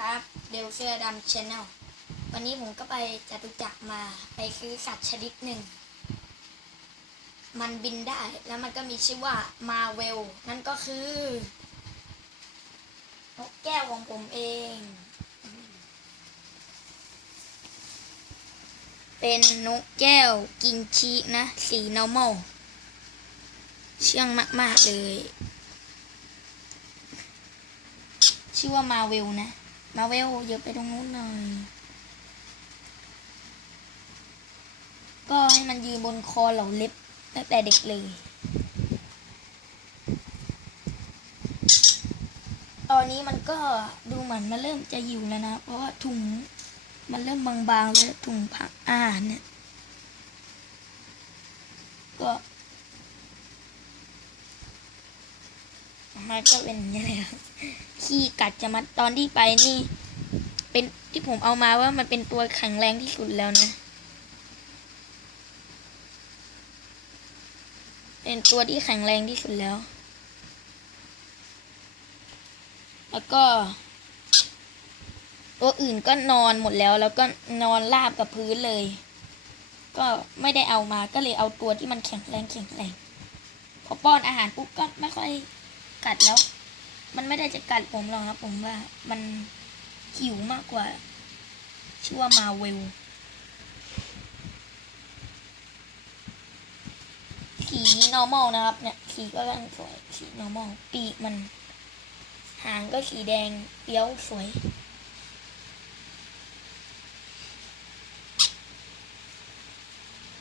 ครับเดลเสื้อดำชแนลวันนี้ผมก็ไปจตุจักรมาไปซื้อสัตว์ชนิดหนึ่ง มันบินได้แล้วมันก็มีชื่อว่ามาเวลนั่นก็คือนกแก้วของผมเอง เป็นนกแก้วกินชีนะ สี normal เชื่องมาก ๆ เลย ชื่อว่ามาเวลนะ มาเวลเยอะไปตรงนู้นหน่อย ก็ให้มันยืนบนคอเหล่าล็บตั้งแต่เด็กเลย ตอนนี้มันก็ดูเหมือนมันเริ่มจะหิวแล้วนะ เพราะว่าถุงมันเริ่มบางๆแล้วถุงผักอาหารเนี่ย ก็ มันก็เป็นอย่างนี้เลยครับขี้กัดจะมัดตอนที่ไปนี่ เป็นที่ผมเอามาว่ามันเป็นตัวแข็งแรงที่สุดแล้วนะ เป็นตัวที่แข็งแรงที่สุดแล้ว แล้วก็ ตัวอื่นก็นอนหมดแล้ว แล้วก็นอนราบกับพื้นเลย ก็ไม่ได้เอามาก็เลยเอาตัวที่มันแข็งแรงแข็งแรงพอป้อนอาหารปุ๊บก็ไม่ค่อย กัดแล้ว มันไม่ได้จะกัดผมหรอกครับ ผมว่ามันหิวมากกว่า ชื่อว่ามาเวลสี normal นะครับ เนี่ยสีก็กำลังสวยสี normal ปีกมัน หางก็สีแดงเปี้ยวสวย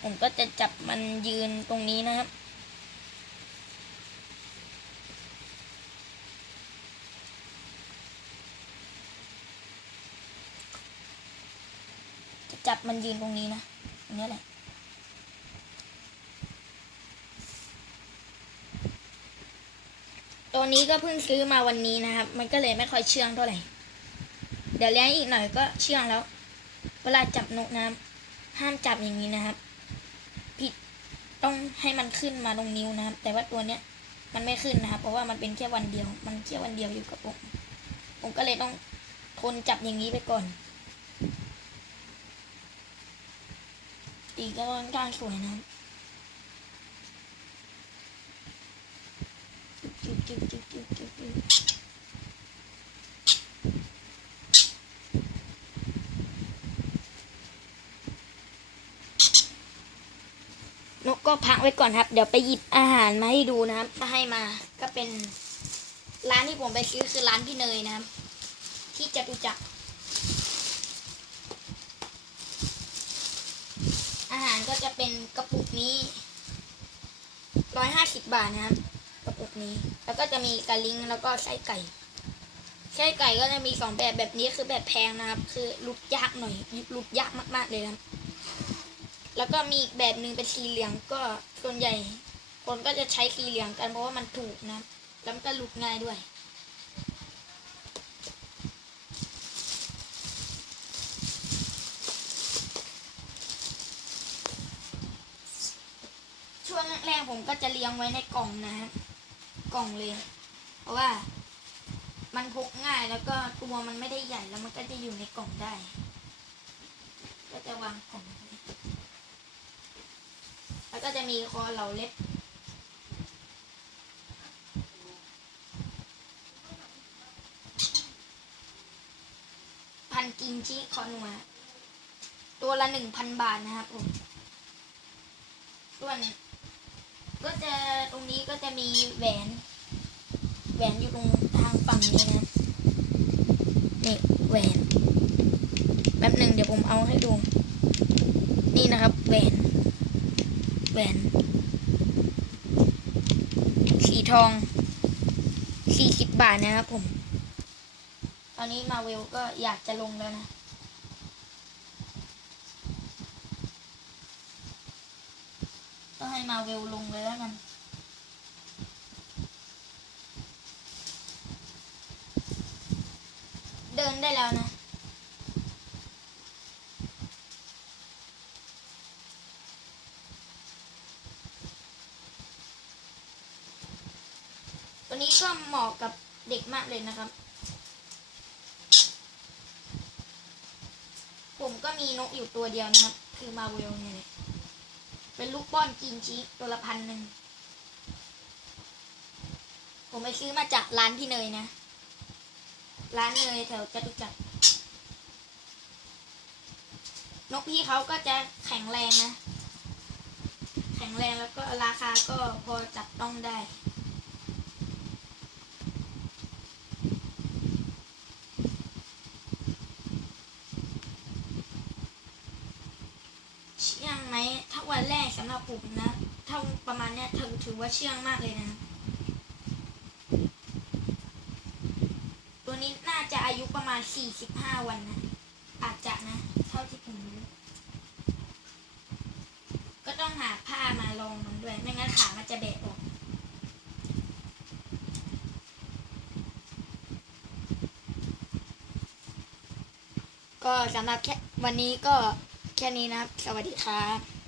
ผมก็จะจับมันยืนตรงนี้นะครับ จับมันยืนตรงนี้นะตรงนี้แหละตัวนี้ก็เพิ่งซื้อมาวันนี้นะครับ มันก็เลยไม่ค่อยเชื่องเท่าไหร่ เดี๋ยวเลี้ยงอีกหน่อยก็เชื่องแล้ว เวลาจับนกน้ำห้ามจับอย่างนี้นะครับ ผิดต้องให้มันขึ้นมาตรงนิ้วนะครับ แต่ว่าตัวเนี้ยมันไม่ขึ้นนะครับ เพราะว่ามันเป็นแค่วันเดียว มันแค่วันเดียวอยู่กับผม ผมก็เลยต้องทนจับอย่างนี้ไปก่อน ตีก็ค่อนข้างสวยนะจุ๊บจุ๊บจุ๊บจุ๊บจุ๊บจุ๊บนกก็พักไว้ก่อนครับ เดี๋ยวไปหยิบอาหารมาให้ดูนะครับมาให้มา ก็เป็นร้านที่ผมไปซื้อคือร้านพี่เนยนะครับ ที่จตุจักร อาหารก็จะเป็นกระปุกนี้ร้อยห้าสิบบาทนะครับกระปุกนี้ แล้วก็จะมีกระลิงแล้วก็ไส้ไก่ไส้ไก่ก็จะมีสองแบบแบบนี้คือแบบแพงนะครับ คือลุดยากหน่อยลุดยากมากๆเลยครับ แล้วก็มีอีกแบบหนึ่งเป็นสีเหลืองก็ส่วนใหญ่ คนก็จะใช้สีเหลืองกันเพราะว่ามันถูกนะแล้วก็ลุดง่ายด้วย ช่ว งแรกผมก็จะเลี้ยงไว้ในกล่องนะฮะกล่องเลย เพราะว่า มันพกง่ายแล้วก็ตัวมันไม่ได้ใหญ่แล้วมันก็จะอยู่ในกล่องได้ ก็จะวางกล่องแล้วก็จะมีคอเหลาเล็บพันกินชิคอนัวตัวละหนึ่งพันบาทนะครับผมส่วน ก็จะตรงนี้ก็จะมีแหวน แหวนอยู่ตรงทางฝั่งนี้นะนี่แหวนแป๊บหนึ่งเดี๋ยวผมเอาให้ดู นี่นะครับแหวนแหวน สีทองสี่สิบบาทนะครับผม ตอนนี้มาเวลก็อยากจะลงแล้วนะ ก็ให้มาเวลลงเลยแล้วกันเดินได้แล้วนะตัวนี้ก็เหมาะกับเด็กมากเลยนะครับ ผมก็มีนกอยู่ตัวเดียวนะครับ คือมาเวลเนี่ย เป็นลูกป้อนกินชีตัวละพันหนึ่ง ผมไปซื้อมาจากร้านพี่เนยนะ ร้านเนยแถวจตุจักรนกพี่เขาก็จะแข็งแรงนะ แข็งแรงแล้วก็ราคาก็พอจับต้องได้ เชื่องไหม ถ้า วันแรกสำหรับผมนะถ้าประมาณเนี้ยถือถือว่าเชื่องมากเลยนะ ตัวนี้น่าจะอายุประมาณ 45 วันนะ อาจจะนะ เท่าที่ผมรู้ก็ต้องหาผ้ามารองมันด้วย ไม่งั้นขามันจะแบะออกก็สำหรับแค่วันนี้ก็แค่นี้นะครับ สวัสดีครับ